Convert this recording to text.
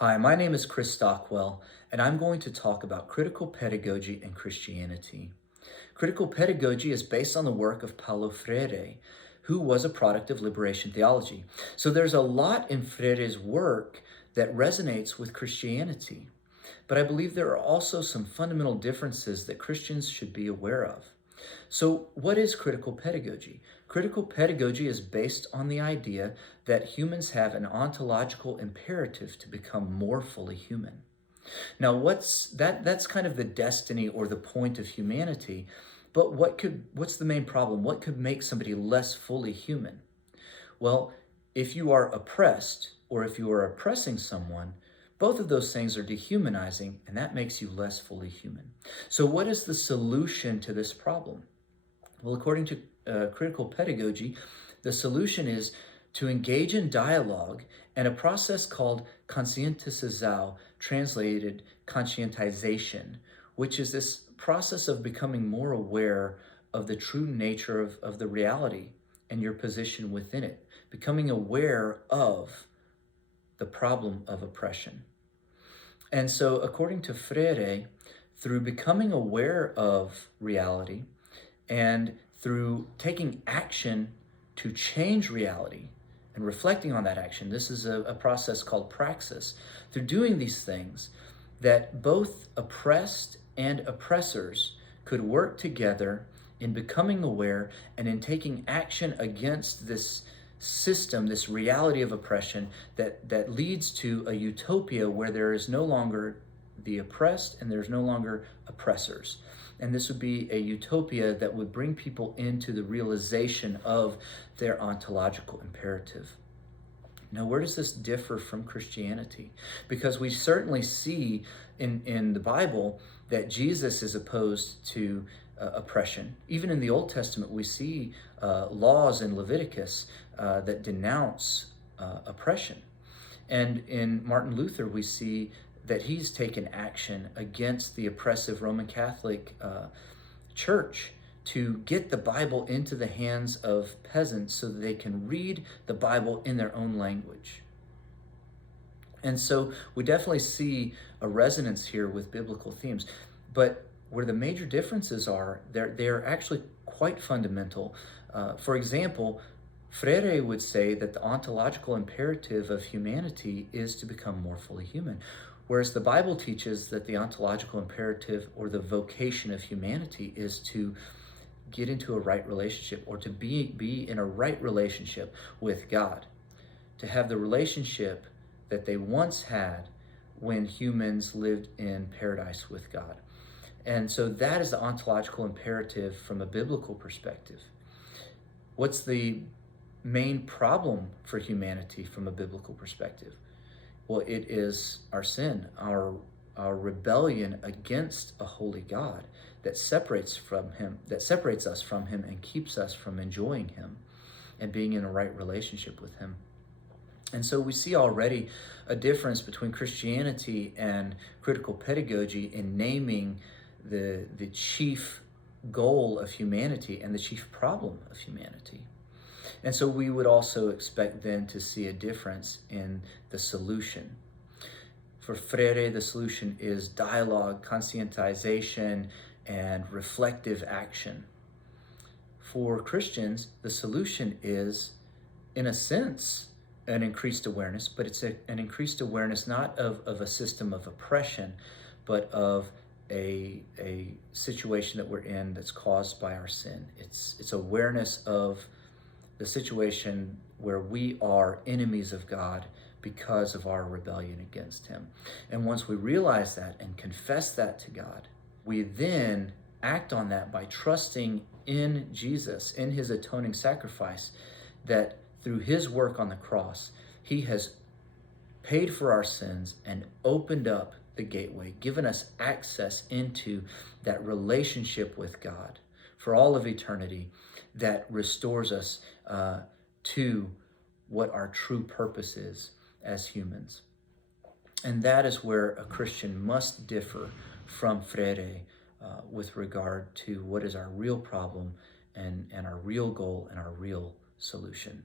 Hi, my name is Chris Stockwell, and I'm going to talk about critical pedagogy and Christianity. Critical pedagogy is based on the work of Paulo Freire, who was a product of liberation theology. So there's a lot in Freire's work that resonates with Christianity, but I believe there are also some fundamental differences that Christians should be aware of. So, what is critical pedagogy? Critical pedagogy is based on the idea that humans have an ontological imperative to become more fully human. Now, that's kind of the destiny or the point of humanity, but what's the main problem? What could make somebody less fully human? Well, if you are oppressed or if you are oppressing someone, both of those things are dehumanizing, and that makes you less fully human. So, what is the solution to this problem? Well, according to critical pedagogy, the solution is to engage in dialogue and a process called conscientization, translated conscientization, which is this process of becoming more aware of the true nature of the reality and your position within it, becoming aware of the problem of oppression. And so, according to Freire, through becoming aware of reality, and through taking action to change reality and reflecting on that action, this is a process called praxis. Through doing these things, that both oppressed and oppressors could work together in becoming aware and in taking action against this system, this reality of oppression that leads to a utopia where there is no longer the oppressed and there's no longer oppressors. And this would be a utopia that would bring people into the realization of their ontological imperative. Now, where does this differ from Christianity? Because we certainly see in the Bible that Jesus is opposed to oppression. Even in the Old Testament, we see laws in Leviticus that denounce oppression. And in Martin Luther, we see that he's taken action against the oppressive Roman Catholic Church to get the Bible into the hands of peasants so that they can read the Bible in their own language. And so we definitely see a resonance here with biblical themes. But where the major differences are, they're actually quite fundamental. For example, Freire would say that the ontological imperative of humanity is to become more fully human, whereas the Bible teaches that the ontological imperative or the vocation of humanity is to get into a right relationship or to be in a right relationship with God, to have the relationship that they once had when humans lived in paradise with God. And so that is the ontological imperative from a biblical perspective. What's the main problem for humanity from a biblical perspective? Well, it is our sin, our rebellion against a holy God that separates us from him and keeps us from enjoying him and being in a right relationship with him. And so we see already a difference between Christianity and critical pedagogy in naming the chief goal of humanity and the chief problem of humanity. And so we would also expect then to see a difference in the solution. For Freire, the solution is dialogue, conscientization, and reflective action. For Christians, the solution is, in a sense, an increased awareness, but it's an increased awareness not of a system of oppression, but of a situation that we're in that's caused by our sin. It's awareness of the situation where we are enemies of God because of our rebellion against him. And once we realize that and confess that to God, we then act on that by trusting in Jesus, in his atoning sacrifice, that through his work on the cross, he has paid for our sins and opened up the gateway, given us access into that relationship with God for all of eternity that restores us to what our true purpose is as humans. And that is where a Christian must differ from Freire with regard to what is our real problem and our real goal and our real solution.